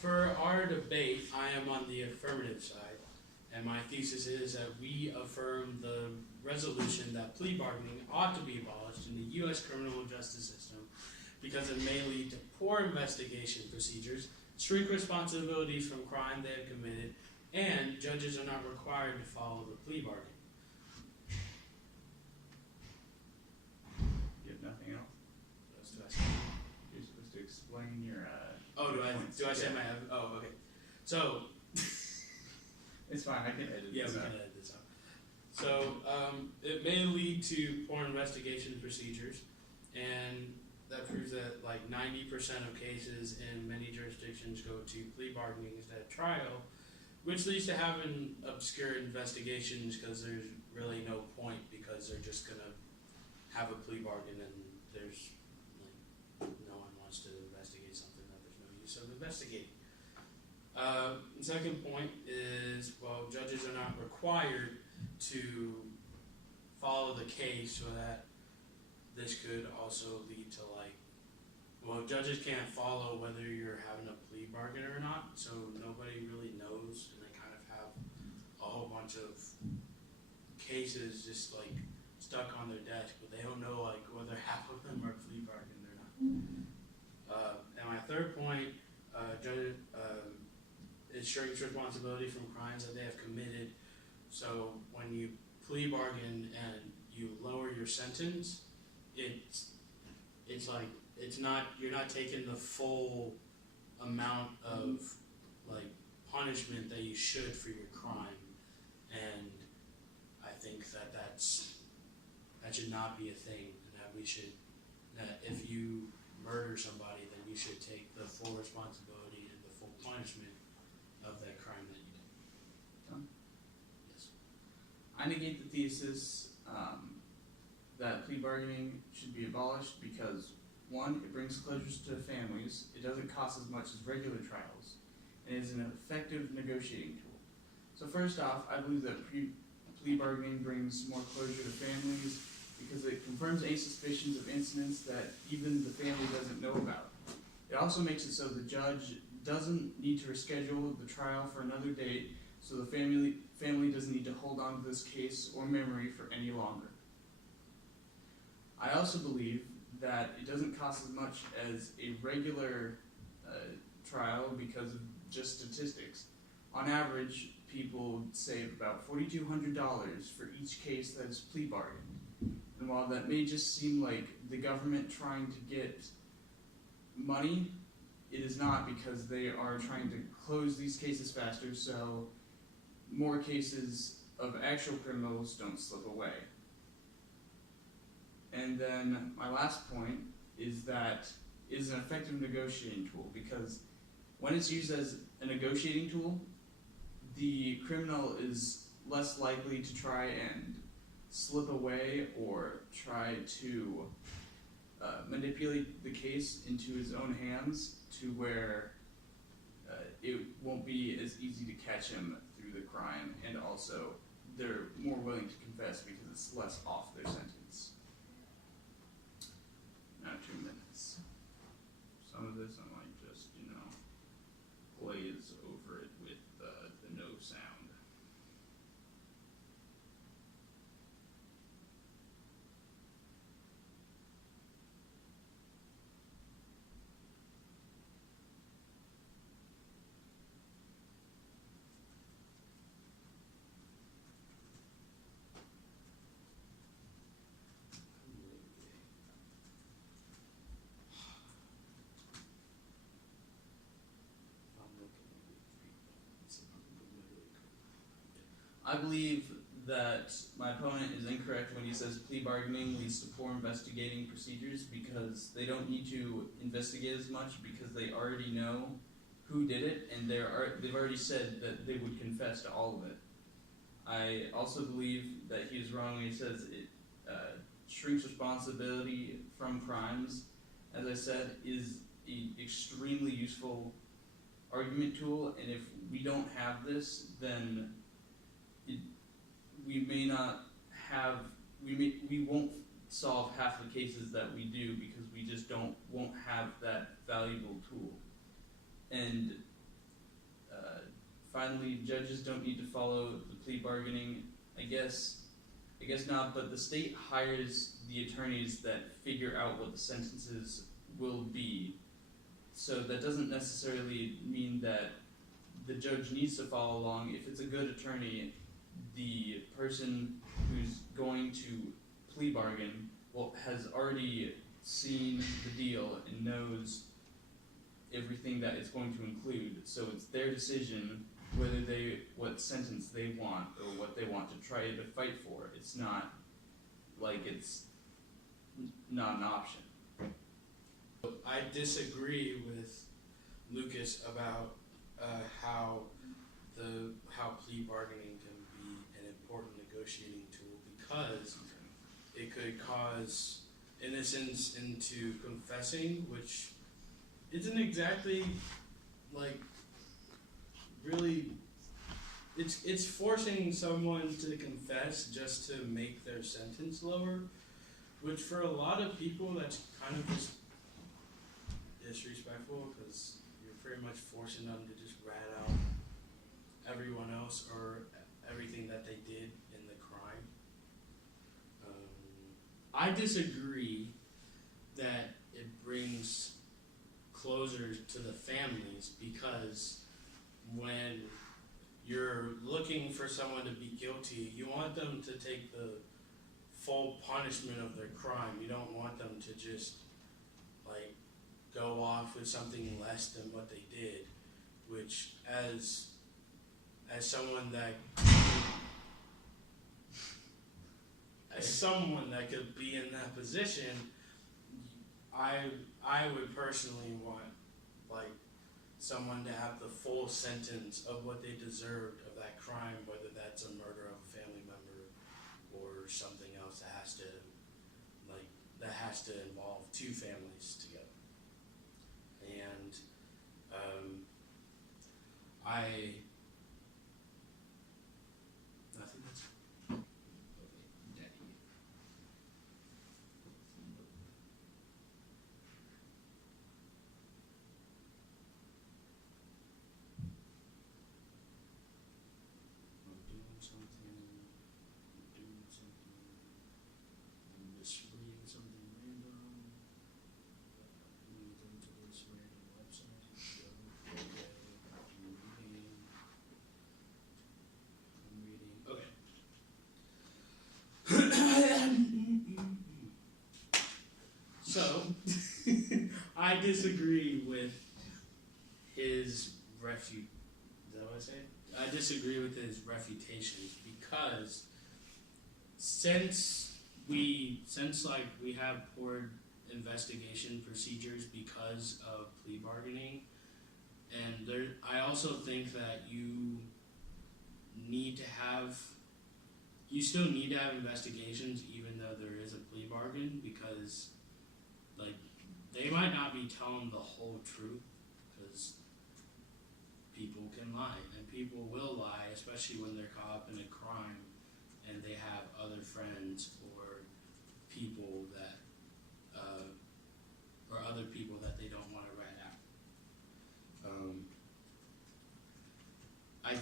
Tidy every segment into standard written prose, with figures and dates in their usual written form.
For our debate, I am on the affirmative side, and my thesis is that we affirm the resolution that plea bargaining ought to be abolished in the U.S. criminal justice system because it may lead to poor investigation procedures, strict responsibilities from crime they have committed, and judges are not required to follow the plea bargain. You have nothing else? What else do I say? You're supposed to explain your Oh, do I say yeah. my? Oh, okay. So It's fine, I can edit yeah, this we out. can edit this out. So it may lead to poor investigation procedures, and that proves that like 90% of cases in many jurisdictions go to plea bargaining instead of trial, which leads to having obscure investigations because there's really no point because they're just gonna have a plea bargain and there's like no one wants to investigate something that there's no use of investigating. The second point is, well, judges are not required to follow the case, so that this could also lead to like, well, judges can't follow whether you're having a plea bargain or not, so nobody really knows, and they kind of have a whole bunch of cases just like stuck on their desk, but they don't know like whether half of them are plea bargain or not. And my third point, judges it shirks responsibility from crimes that they have committed. So when you plea bargain and you lower your sentence, it's like you're not taking the full amount of like punishment that you should for your crime, and I think that should not be a thing, and that if you murder somebody, then you should take the full responsibility and the full punishment of that crime that you did. Done. Yes. I negate the thesis that plea bargaining should be abolished because, one, it brings closures to families, it doesn't cost as much as regular trials, and it is an effective negotiating tool. So first off, I believe that plea bargaining brings more closure to families because it confirms any suspicions of incidents that even the family doesn't know about. It also makes it so the judge doesn't need to reschedule the trial for another date, so the family doesn't need to hold on to this case or memory for any longer. I also believe that it doesn't cost as much as a regular trial because of just statistics. On average, people save about $4,200 for each case that is plea bargained. And while that may just seem like the government trying to get money, it is not, because they are trying to close these cases faster so more cases of actual criminals don't slip away. And then my last point is that it is an effective negotiating tool because when it's used as a negotiating tool, the criminal is less likely to try and slip away or try to manipulate the case into his own hands to where it won't be as easy to catch him through the crime, and also they're more willing to confess because it's less off their sentence. Now 2 minutes. Some of this I might just, glaze over it with the no sound. I believe that my opponent is incorrect when he says plea bargaining leads to poor investigating procedures because they don't need to investigate as much because they already know who did it, and they've already said that they would confess to all of it. I also believe that he is wrong when he says it shrinks responsibility from crimes. As I said, is an extremely useful argument tool, and if we don't have this, then we won't solve half the cases that we do because we just won't have that valuable tool. And finally, judges don't need to follow the plea bargaining. I guess not, but the state hires the attorneys that figure out what the sentences will be. So that doesn't necessarily mean that the judge needs to follow along. If it's a good attorney, the person who's going to plea bargain has already seen the deal and knows everything that it's going to include. So it's their decision what sentence they want or what they want to try to fight for. It's not like it's not an option. I disagree with Lucas about how plea bargaining can be an important negotiating tool, because it could cause innocence into confessing, which isn't exactly like really. It's forcing someone to confess just to make their sentence lower, which for a lot of people that's kind of just disrespectful, because you're pretty much forcing them to just rat out everyone else or everything that they did in the crime. I disagree that it brings closure to the families, because when you're looking for someone to be guilty, you want them to take the full punishment of their crime. You don't want them to just like go off with something less than what they did, which as someone that could be in that position, I would personally want like someone to have the full sentence of what they deserved of that crime, whether that's a murder of a family member or something else that has to involve two families together. And I think that's okay. Daddy. I'm doing something. I'm just reading something random. Link into this random website. I'm reading. Okay. So, I disagree with his Is that what I say? I disagree with his refutation, because since we have poor investigation procedures because of plea bargaining, and I also think that you still need to have investigations even though there is a plea bargain, because like they might not be telling the whole truth, because people can lie and people will lie, especially when they're caught up in a crime and they have other friends or people that or other people that they don't want to rat out. I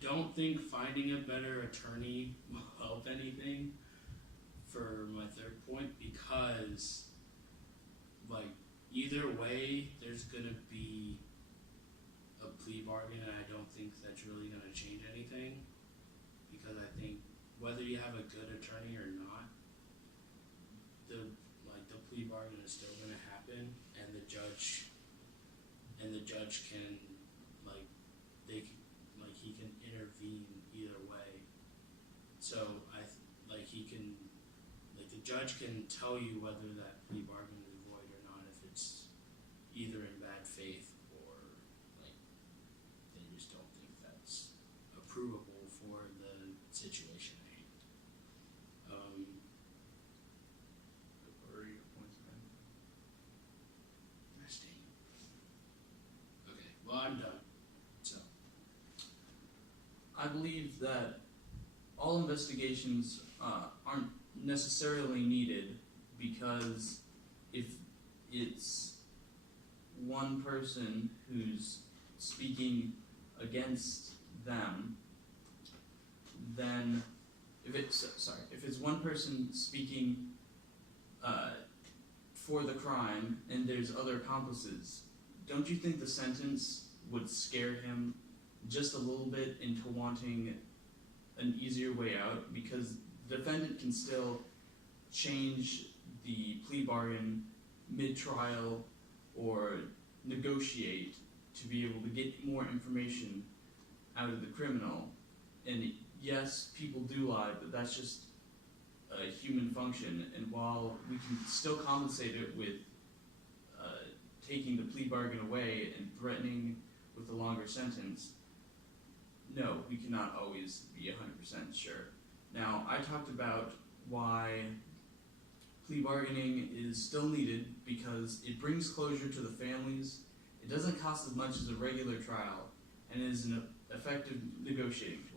don't think finding a better attorney will help anything for my third point, because like either way there's gonna be a plea bargain, and I don't think that's really gonna change anything, because I think whether you have a good attorney or not, the plea bargain is still gonna happen, and the judge can he can intervene either way. So the judge can tell you whether that plea bargain is void or not, if it's either in bad faith or like they just don't think that's approvable for the situation at hand. What are your points, man? Okay, well I'm done. So I believe that all investigations aren't necessarily needed, because if it's one person who's speaking against them, then if it's one person speaking for the crime and there's other accomplices, don't you think the sentence would scare him just a little bit into wanting an easier way out? Because the defendant can still change the plea bargain mid-trial or negotiate to be able to get more information out of the criminal. And yes, people do lie, but that's just a human function. And while we can still compensate it with taking the plea bargain away and threatening with a longer sentence, no, we cannot always be 100% sure. Now, I talked about why plea bargaining is still needed because it brings closure to the families, it doesn't cost as much as a regular trial, and is an effective negotiating tool.